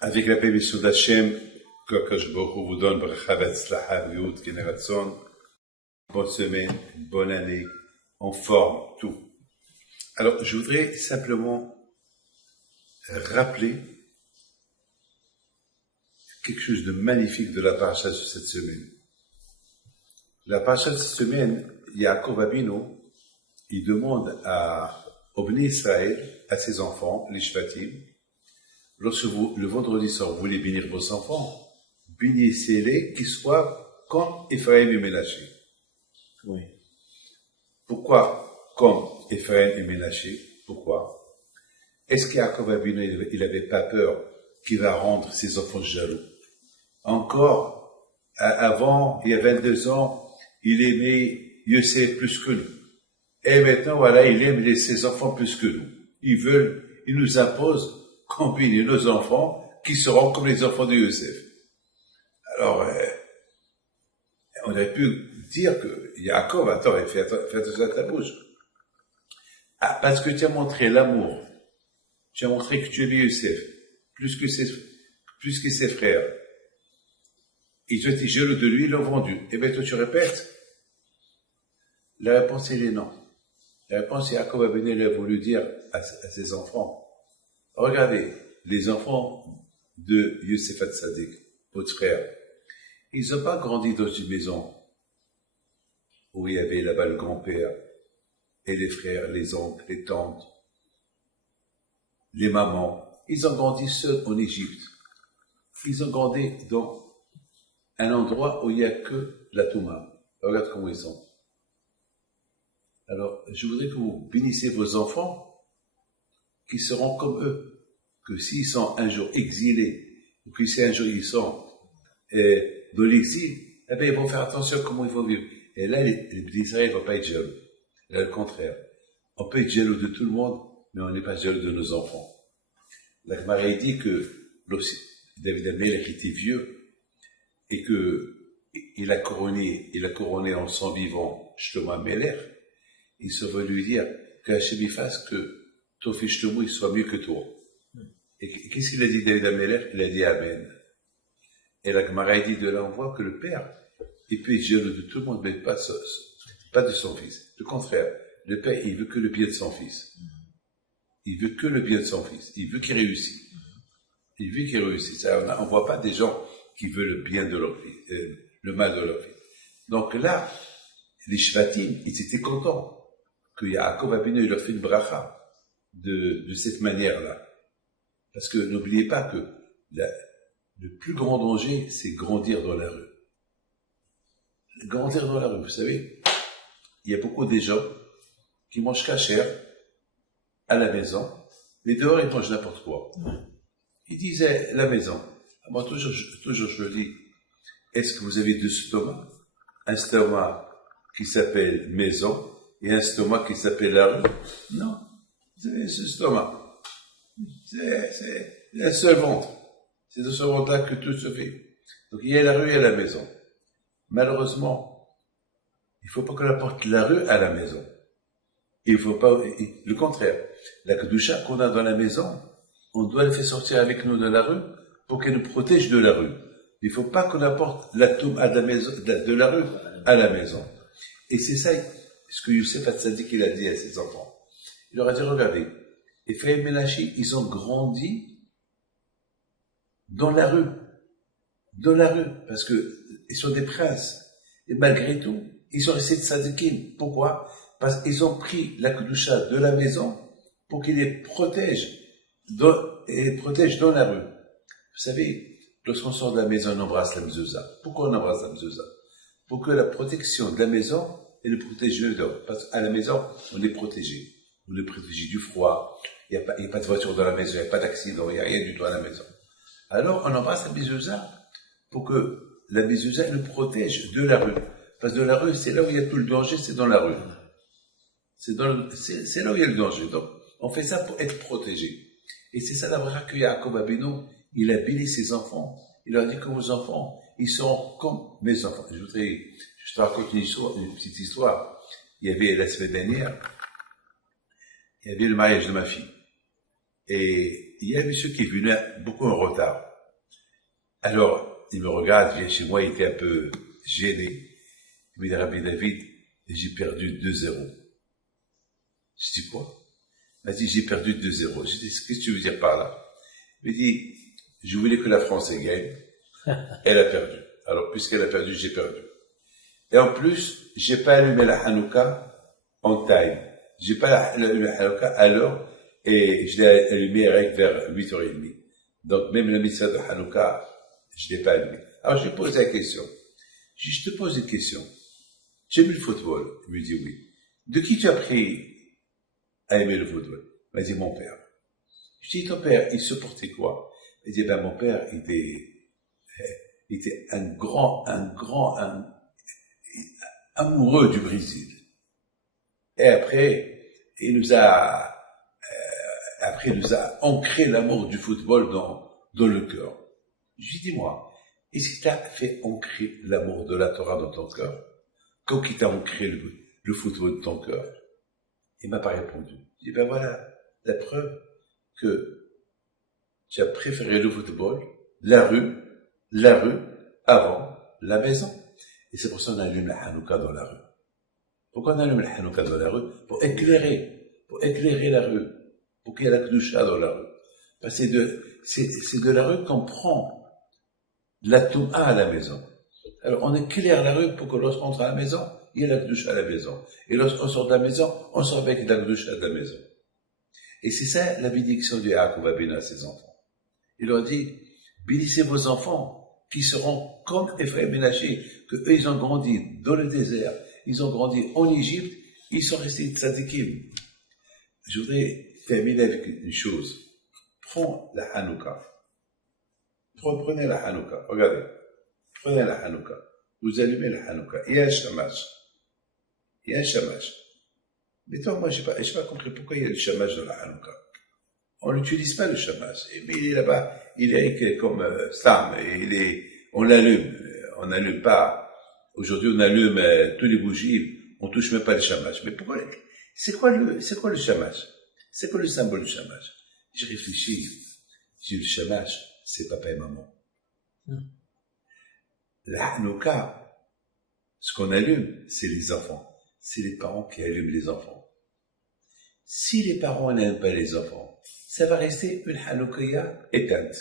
Avec la permission d'Hachem, que Akash Baruch Hu vous donne bracha v'atzlacha v'yud keneratson, bonne semaine, bonne année, en forme, tout. Alors, je voudrais simplement rappeler quelque chose de magnifique de la paracha de cette semaine. La paracha de cette semaine, Yaakov Avinu, il demande au Bnei Israël, à ses enfants, les Shvatim, lorsque le vendredi soir, vous voulez bénir vos enfants, bénissez-les qu'ils soient comme Ephraim et Ménaché. Oui. Pourquoi comme Ephraim et Ménaché? Pourquoi? Est-ce qu'Yaakov Avinu, il n'avait pas peur qu'il va rendre ses enfants jaloux? Encore, avant, il y a 22 ans, il aimait Yosef plus que nous. Et maintenant, voilà, il aime ses enfants plus que nous. Il nous impose qu'on bénisse nos enfants qui seront comme les enfants de Yosef. Alors, on aurait pu dire que Yaakov, attends, fais attention à ta bouche. Ah, parce que tu as montré l'amour. Tu as montré que tu aimais Yosef plus que ses frères. Ils ont été jaloux de lui, ils l'ont vendu. Et bien, toi, tu répètes. La réponse, elle est non. La réponse, Yaakov Avinu a voulu dire à ses enfants, regardez, les enfants de Yosef Hatzadik, votre frère, ils n'ont pas grandi dans une maison où il y avait là-bas le grand-père et les frères, les oncles, les tantes, les mamans. Ils ont grandi seuls en Égypte. Ils ont grandi dans un endroit où il n'y a que la Touma. Regarde comment ils sont. Alors, je voudrais que vous bénissiez vos enfants qui seront comme eux. Que s'ils sont un jour exilés, ou que si un jour ils sont dans l'exil, eh bien, ils vont faire attention à comment ils vont vivre. Et là, les Israéliens ne vont pas être jaloux. Là, le contraire. On peut être jaloux de tout le monde, mais on n'est pas jaloux de nos enfants. La Gemara dit que David Amelech était vieux et que il a couronné en son vivant Shlomo Amelech. Il se veut lui dire qu'Hachem il fasse que ton fils Shlomo il soit mieux que toi. Et qu'est-ce qu'il a dit David Amelech? Il a dit Amen. Et la Gemara dit de là on voit que le père, il peut être jaloux de tout le monde, mais pas de son fils. Le contraire, le père, il veut que le bien de son fils. Il veut que le bien de son fils. Il veut qu'il réussisse. Il veut qu'il réussisse. On ne voit pas des gens qui veulent le bien de leur fils, le mal de leur fils. Donc là, les Shvatim, ils étaient contents que Yaakov Avinu il leur fait une bracha de cette manière-là. Parce que n'oubliez pas que le plus grand danger, c'est grandir dans la rue. Grandir dans la rue, vous savez, il y a beaucoup de gens qui mangent kasher à la maison, mais dehors ils mangent n'importe quoi. Ils disaient la maison. Moi toujours je le dis, est-ce que vous avez deux stomacs? Un stomac qui s'appelle maison et un stomac qui s'appelle la rue? Non, vous avez ce stomac. C'est le seul ventre. C'est de ce ventre-là que tout se fait. Donc il y a la rue et la maison. Malheureusement, il ne faut pas qu'on apporte la rue à la maison. Il faut pas, le contraire. La kedusha qu'on a dans la maison, on doit la faire sortir avec nous de la rue pour qu'elle nous protège de la rue. Il ne faut pas qu'on apporte la touma de la rue à la maison. Et c'est ça ce que Yosef Hatzadik il a dit à ses enfants. Il leur a dit, regardez, Ephraim et Ménaché, ils ont grandi dans la rue. Dans la rue. Parce que ils sont des princes. Et malgré tout, ils sont restés de tzadikim. Pourquoi? Parce qu'ils ont pris la kedusha de la maison pour qu'ils les protègent dans la rue. Vous savez, lorsqu'on sort de la maison, on embrasse la mezouza. Pourquoi on embrasse la mezouza? Pour que la protection de la maison, elle nous protège de l'homme. Parce qu'à la maison, on est protégé. On est protégé du froid. Il n'y a pas de voiture dans la maison, il n'y a pas d'accident, il n'y a rien du tout à la maison. Alors, on embrasse la mezouza pour que la mezouza nous protège de la rue. Parce que de la rue, c'est là où il y a tout le danger, c'est dans la rue. C'est là où il y a le danger. Donc, on fait ça pour être protégé. Et c'est ça la bracha que Yaakov Avinu, il a béni ses enfants. Il leur dit que vos enfants, ils seront comme mes enfants. Je te raconte une petite histoire. Il y avait la semaine dernière, il y avait le mariage de ma fille. Et il y a un monsieur qui est venu beaucoup en retard. Alors, il me regarde, vient chez moi, il était un peu gêné. Il me dit, Rabbi David, j'ai perdu 2-0. Je dis quoi? Il m'a dit, j'ai perdu 2-0. Je dis, qu'est-ce que tu veux dire par là? Il me dit, je voulais que la France gagne. Elle a perdu. Alors, puisqu'elle a perdu, j'ai perdu. Et en plus, j'ai pas allumé la Hanouka en time. J'ai pas allumé la Hanouka à l'heure et je l'ai allumé vers 8h30. Donc, même la mitzvah de Hanouka, je l'ai pas allumé. Alors, je lui pose la question. Je te pose une question. Tu aimes le football? Il me dit oui. De qui tu as appris à aimer le football? Il m'a dit mon père. Je dis ton père, il se portait quoi? Il dit ben mon père, il était un amoureux du Brésil. Et après, il nous a ancré l'amour du football dans le cœur. Je lui dis moi, est-ce qu'il t'a fait ancrer l'amour de la Torah dans ton cœur? Quand il t'a ancré le football dans ton cœur? Il m'a pas répondu. Je dis ben voilà, la preuve que tu as préféré le football, la rue, avant la maison. Et c'est pour ça qu'on allume la Hanouka dans la rue. Pourquoi on allume la Hanouka dans la rue? Pour éclairer la rue, pour qu'il y ait la Kedusha dans la rue. Parce que c'est de la rue qu'on prend la Touma à la maison. Alors on éclaire la rue pour que lorsqu'on entre à la maison, il y ait la Kedusha à la maison. Et lorsqu'on sort de la maison, on sort avec la Kedusha de la maison. Et c'est ça la bénédiction du Yaakov Avinu à ses enfants. Il leur dit, bénissez vos enfants qui seront comme Ephraim et Ménaché, que eux ils ont grandi dans le désert, ils ont grandi en Égypte, ils sont restés tzadikim. Je voudrais terminer avec une chose. Prends la Hanouka. Prenez la Hanouka. Regardez. Prenez la Hanouka. Vous allumez la Hanouka. Il y a un shamash. Mais toi, moi, j'ai pas compris pourquoi il y a le shamash dans la Hanouka. On n'utilise pas le shamash. Mais il est là-bas. Il est comme Sam. On l'allume. On n'allume pas. Aujourd'hui, on allume tous les bougies. On touche même pas le shamash. Mais pourquoi? C'est quoi le shamash? C'est quoi le symbole du shamash? J'ai réfléchi. J'ai dit, le shamash, c'est papa et maman. La Hanouka, ce qu'on allume, c'est les enfants. C'est les parents qui allument les enfants. Si les parents n'aiment pas les enfants, ça va rester une Hanouka éteinte.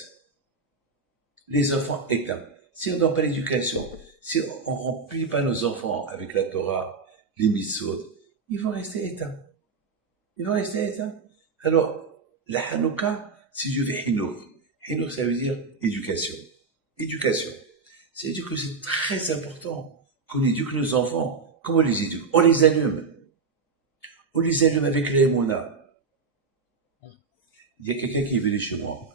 Les enfants éteints. Si on ne donne pas l'éducation, si on ne remplit pas nos enfants avec la Torah, les mitzvot, ils vont rester éteints. Alors, la Hanouka, si je vais Hinour. Hinour, ça veut dire éducation. C'est-à-dire que c'est très important qu'on éduque nos enfants. Comment on les éduque? On les allume. Avec l'émouna. Il y a quelqu'un qui est venu chez moi.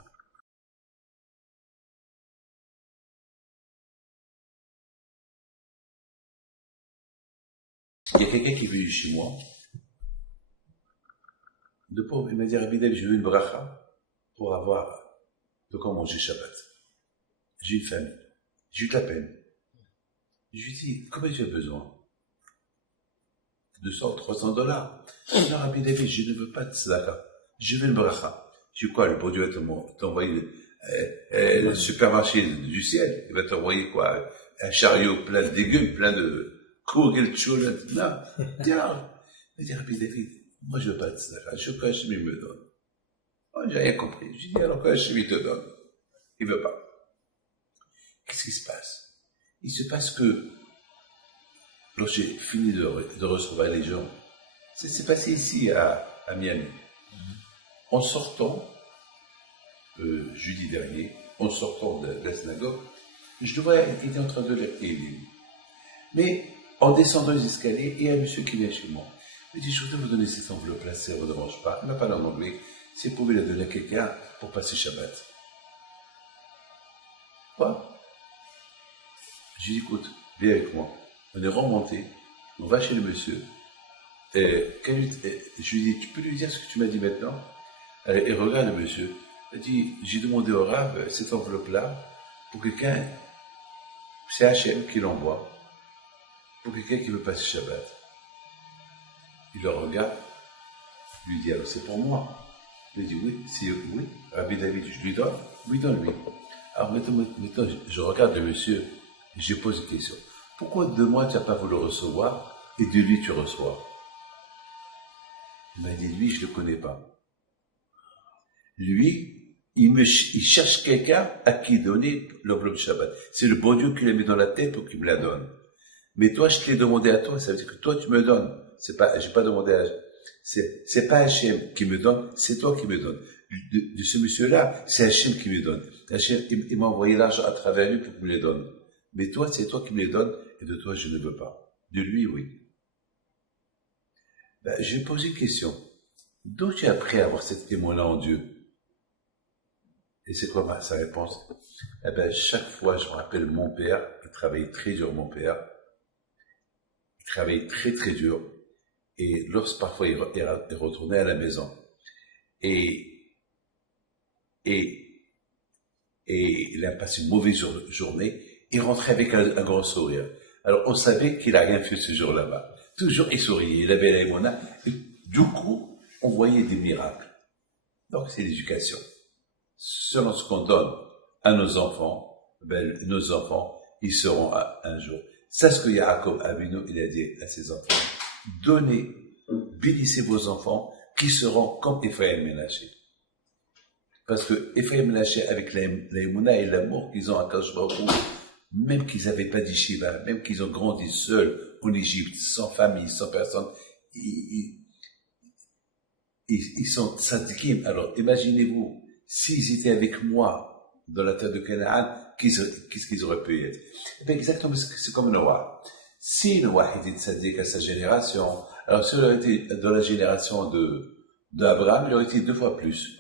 De pauvre, il m'a dit, Rabbi David, je veux une bracha pour avoir de quoi manger Shabbat. J'ai une famille. J'ai eu de la peine. Je lui dis, combien tu as besoin? 200, $300. Non, Rabbi David, je ne veux pas de tzedaka. Je veux une bracha. Je dis quoi, le bon Dieu va t'envoyer le supermarché du ciel. Il va t'envoyer quoi? Un chariot plein de légumes, plein de kugel, tchoulet. Non, tiens. Il dit, Rabbi David, moi je veux pas de tzedaka. Je veux qu'Hachem me donne. Moi, j'ai rien compris. Je dis, alors qu'Hachem te donne. Il veut pas. Qu'est-ce qui se passe? Il se passe que, lorsque j'ai fini de recevoir les gens, c'est passé ici à Miami. En sortant, jeudi dernier, de la synagogue, je devrais être en train de lire Kélim. Mais, en descendant les escaliers, il y a un monsieur qui vient chez moi. Il me dit, je voudrais vous donner cette enveloppe-là, ça ne vous dérange pas. Il m'a parlé en anglais. Si vous pouvez la donner à quelqu'un pour passer Shabbat. Quoi? Je lui dis, écoute, viens avec moi. On est remonté, on va chez le monsieur. Et je lui dis, tu peux lui dire ce que tu m'as dit maintenant? Et regarde le monsieur. Il dit, j'ai demandé au Rav cette enveloppe-là pour quelqu'un, c'est Hachem qui l'envoie, pour quelqu'un qui veut passer Shabbat. Il le regarde, lui dit, alors c'est pour moi. Il dit, oui, Rabbi David, je lui donne, lui donne-lui. Alors maintenant, je regarde le monsieur, et je pose une question. Pourquoi de moi tu n'as pas voulu recevoir et de lui tu reçois? Il m'a dit, lui, je ne le connais pas. Lui, il cherche quelqu'un à qui donner l'enveloppe de Shabbat. C'est le bon Dieu qui l'a mis dans la tête pour qu'il me la donne. Mais toi, je te l'ai demandé à toi, ça veut dire que toi, tu me donnes. J'ai pas demandé à, c'est pas Hachem qui me donne, c'est toi qui me donnes. De ce monsieur-là, c'est Hachem qui me donne. Hachem, il m'a envoyé l'argent à travers lui pour qu'il me les donne. Mais toi, c'est toi qui me les donnes, et de toi, je ne veux pas. De lui, oui. Ben, je vais poser une question. D'où tu as appris à avoir cet émoi-là en Dieu? Et c'est quoi sa réponse? Eh ben, chaque fois, je me rappelle mon père, il travaillait très dur, mon père. Il travaillait très, très dur. Et parfois, il retournait à la maison. Et il a passé une mauvaise journée. Il rentrait avec un grand sourire. Alors, on savait qu'il a rien fait ce jour-là-bas. Toujours, il souriait. Il avait la émona. Et du coup, on voyait des miracles. Donc, c'est l'éducation. Selon ce qu'on donne à nos enfants, ben, nos enfants, ils seront un jour. C'est ce que Yaakov Avinu, il a dit à ses enfants. Donnez, bénissez vos enfants qui seront comme Ephraim Ménaché. Parce que Ephraim Ménaché, avec l'aïmouna et l'amour qu'ils ont à Kadosh Baruch Hu, même qu'ils n'avaient pas d'Yeshiva, même qu'ils ont grandi seuls en Égypte, sans famille, sans personne, ils sont tzadikim. Alors, imaginez-vous, s'ils étaient avec moi dans la terre de Canaan, qu'est-ce qu'ils auraient pu être? Eh bien, exactement, c'est comme Noah. Si Noah était tzadik à sa génération, alors s'il aurait été dans la génération d'Abraham, il aurait été 2 fois plus.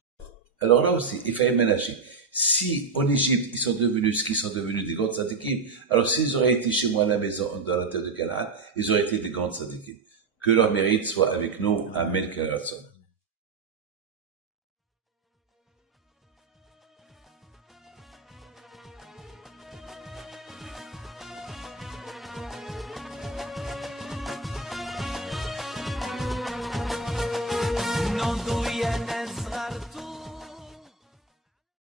Alors là aussi, Ephraim Ménaché. Si en Égypte, ils sont devenus ce qu'ils sont devenus des grands tzadikim, alors s'ils auraient été chez moi à la maison, dans la terre de Canaan, ils auraient été des grands tzadikim. Que leur mérite soit avec nous. Amen.